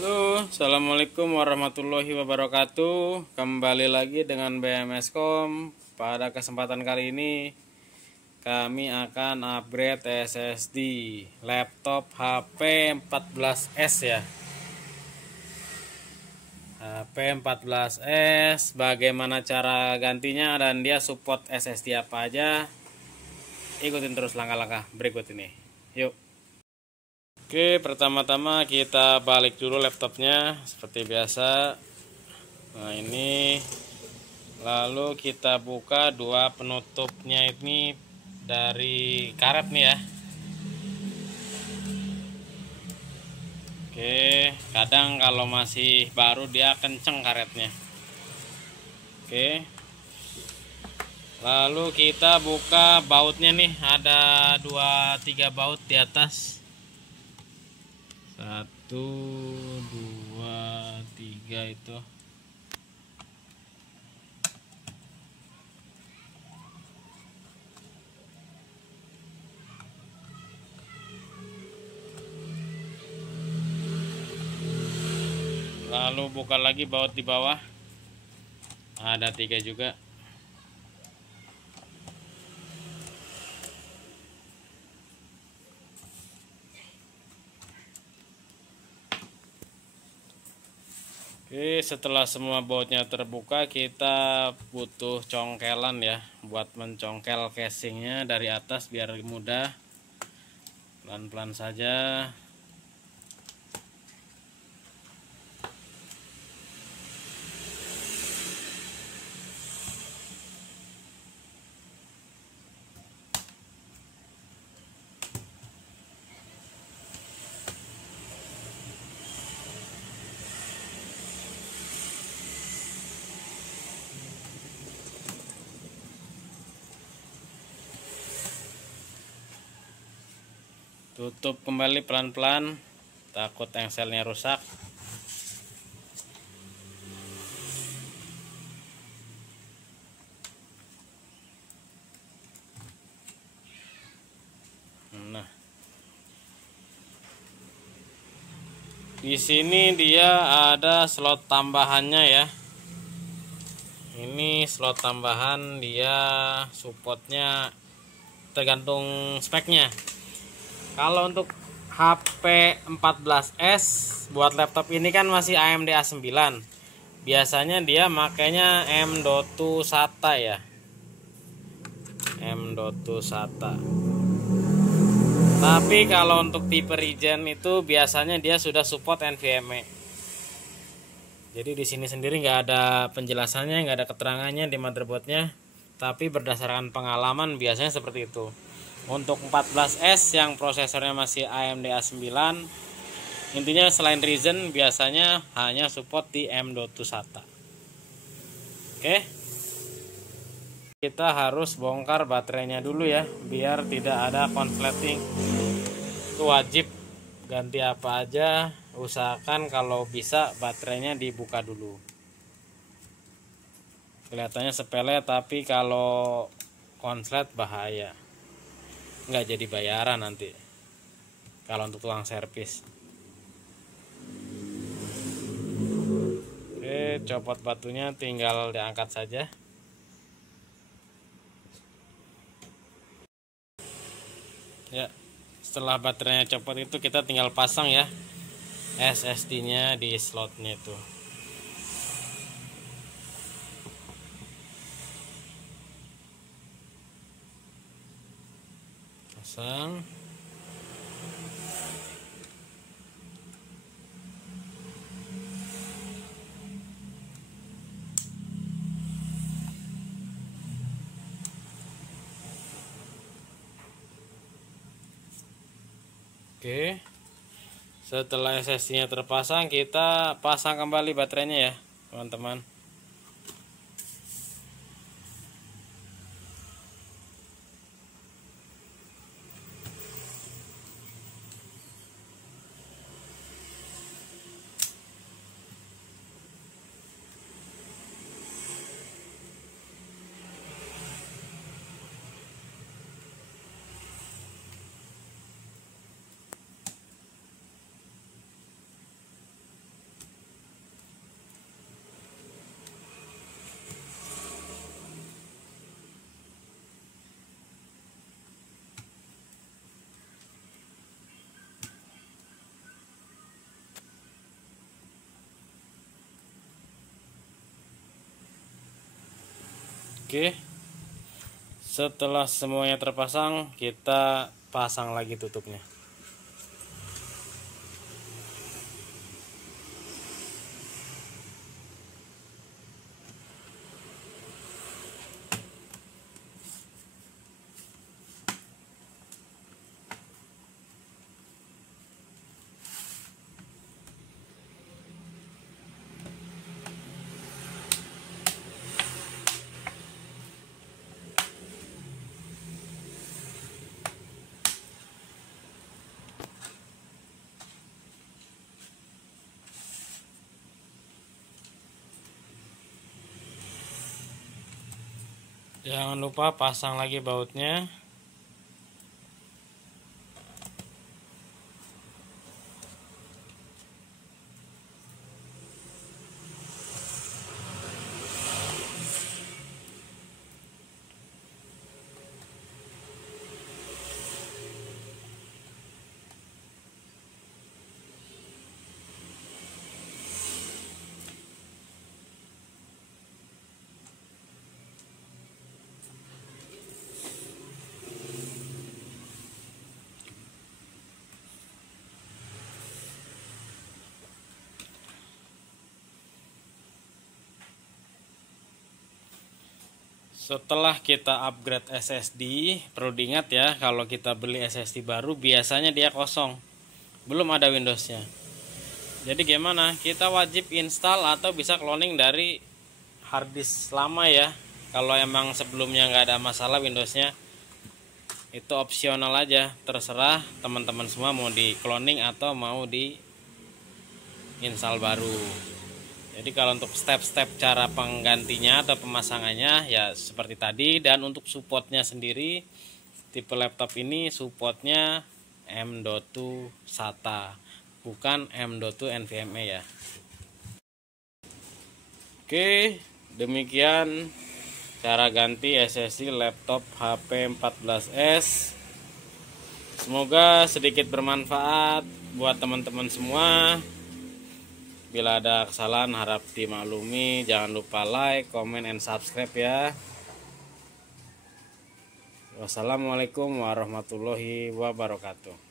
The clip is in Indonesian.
Halo, assalamualaikum warahmatullahi wabarakatuh. Kembali lagi dengan BMScom. Pada kesempatan kali ini kami akan upgrade SSD laptop HP 14S ya. HP 14S, bagaimana cara gantinya dan dia support SSD apa aja? Ikutin terus langkah-langkah berikut ini. Yuk. Oke, pertama-tama kita balik dulu laptopnya seperti biasa. Nah, ini lalu kita buka dua penutupnya ini dari karet nih ya. Oke, kadang kalau masih baru dia kenceng karetnya. Oke. Lalu kita buka bautnya nih, ada 2-3 baut di atas. 1, 2, 3 itu. Lalu buka lagi baut di bawah, ada 3 juga. Oke, setelah semua bautnya terbuka, kita butuh congkelan ya buat mencongkel casingnya dari atas biar mudah. Pelan-pelan saja. Tutup kembali pelan-pelan, takut engselnya rusak. Nah, di sini dia ada slot tambahannya ya. Ini slot tambahan, dia supportnya tergantung speknya. Kalau untuk HP 14S buat laptop ini kan masih AMD A9. Biasanya dia makanya M.2 SATA ya. M.2 SATA. Tapi kalau untuk tipe Regen itu biasanya dia sudah support NVMe. Jadi di sini sendiri nggak ada penjelasannya, nggak ada keterangannya di motherboardnya. Tapi berdasarkan pengalaman biasanya seperti itu. Untuk 14S yang prosesornya masih AMD A9, intinya selain Ryzen biasanya hanya support di M.2 SATA. Oke, kita harus bongkar baterainya dulu ya biar tidak ada konsleting. Itu wajib, ganti apa aja usahakan kalau bisa baterainya dibuka dulu. Kelihatannya sepele tapi kalau konslet bahaya, nggak jadi bayaran nanti kalau untuk tukang servis. Oke, copot batunya, tinggal diangkat saja. Ya, setelah baterainya copot itu kita tinggal pasang ya SSD nya di slotnya itu. Pasang. Oke, setelah SSD nya terpasang, kita pasang kembali baterainya ya teman-teman. Oke, setelah semuanya terpasang, kita pasang lagi tutupnya. Jangan lupa pasang lagi bautnya. Setelah kita upgrade SSD, perlu diingat ya, kalau kita beli SSD baru biasanya dia kosong, belum ada Windowsnya. Jadi gimana? Kita wajib install atau bisa cloning dari harddisk lama ya. Kalau emang sebelumnya nggak ada masalah Windowsnya, itu opsional aja, terserah teman-teman semua mau di cloning atau mau di install baru. Jadi kalau untuk step-step cara penggantinya atau pemasangannya ya seperti tadi. Dan untuk supportnya sendiri, tipe laptop ini supportnya M.2 SATA, bukan M.2 NVMe ya. Oke, demikian cara ganti SSD laptop HP 14S. Semoga sedikit bermanfaat buat teman-teman semua. Bila ada kesalahan harap dimaklumi. Jangan lupa like, comment, and subscribe ya. Wassalamualaikum warahmatullahi wabarakatuh.